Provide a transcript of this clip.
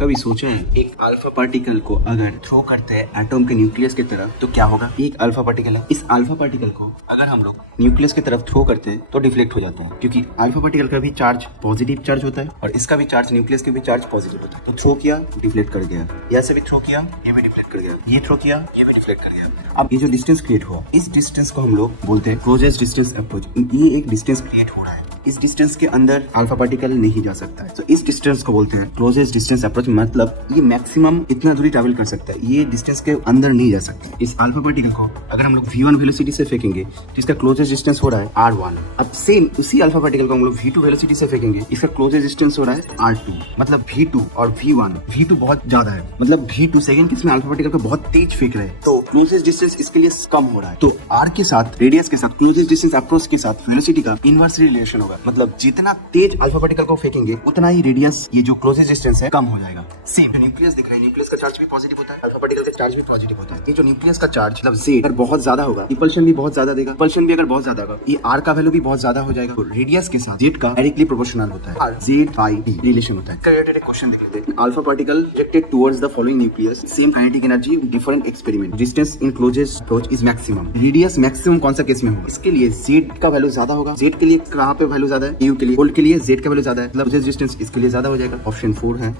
कभी सोचा है एक अल्फा पार्टिकल को अगर थ्रो करते हैं एटॉम के न्यूक्लियस की तरफ तो क्या होगा? एक अल्फा पार्टिकल है, इस अल्फा पार्टिकल को अगर हम लोग न्यूक्लियस की तरफ थ्रो करते हैं तो डिफ्लेक्ट हो जाता है, क्योंकि अल्फा पार्टिकल का भी चार्ज पॉजिटिव चार्ज होता है और इसका भी चार्ज न्यूक्लियस के भी चार्ज पॉजिटिव होता है। तो थ्रो किया, डिफ्लेक्ट कर गया, यहाँ से भी थ्रो किया, ये भी डिफ्लेक्ट कर गया, ये थ्रो किया, ये भी डिफ्लेक्ट कर गया। अब ये जो डिस्टेंस क्रिएट हुआ, इस डिस्टेंस को हम लोग बोलते हैं क्लोजेस्ट डिस्टेंस अप्रोच। ये एक डिस्टेंस क्रिएट हो रहा है, इस डिस्टेंस के अंदर अल्फा पार्टिकल नहीं जा सकता है, तो इस डिस्टेंस को बोलते हैं क्लोजेस्ट डिस्टेंस अप्रोच। मतलब ये मैक्सिमम इतना दूरी ट्रैवल कर सकता है, ये डिस्टेंस के अंदर नहीं जा सकता। इस अल्फा पार्टिकल को अगर हम लोग v1 वेलोसिटी से फेंकेंगे तो इसका क्लोजेस्ट डिस्टेंस हो रहा है r1। अब सेम उसी अल्फा पार्टिकल को हम लोग v2 वेलोसिटी से फेंकेंगे, इसका क्लोजेस्ट डिस्टेंस हो रहा है r2। मतलब v2 और v1, v2 बहुत ज्यादा है, मतलब v2 सेकंड किसमें अल्फा पार्टिकल को बहुत तेज फेंक रहे हैं, तो क्लोजेस्ट डिस्टेंस इसके लिए कम हो रहा है। तो r के साथ, रेडियस के साथ, क्लोजेस्ट डिस्टेंस अप्रोच के साथ वेलोसिटी का इनवर्स रिलेशन होगा। मतलब जितना तेज अल्फा पार्टिकल को फेंकेंगे उतना ही रेडियस, ये जो क्लोजेस्ट डिस्टेंस है, कम हो जाएगा। सेम न्यूक्लियस दिख रहा है, न्यूक्लियस का चार्ज भी पॉजिटिव होता है, अल्फा पार्टिकल का चार्ज भी पॉजिटिव होता है। ये जो न्यूक्लियस का चार्ज मतलब Z अगर बहुत ज्यादा होगा, रिपल्शन भी बहुत ज्यादा देगा, रिपल्शन भी अगर बहुत ज्यादा होगा, ये R का वैल्यू भी बहुत ज्यादा हो जाएगा। तो रेडियस के साथ Z का डायरेक्टली प्रोपोर्शनल होता है, R Z/d रिलेशन होता है। रिलेटेड एक क्वेश्चन देख लेते हैं। Alpha particle reacted towards the following nucleus, same kinetic energy, different experiment, distance in closest approach is maximum. Radius maximum कौन सा केस में होगा? इसके लिए Z का वैल्यू ज्यादा होगा। Z के लिए कहां पे वैल्यू ज्यादा है? U के लिए, होल्ड के लिए Z का वैल्यू ज्यादा है, मतलब डिस्टेंस इसके लिए ज्यादा हो जाएगा। ऑप्शन 4 है।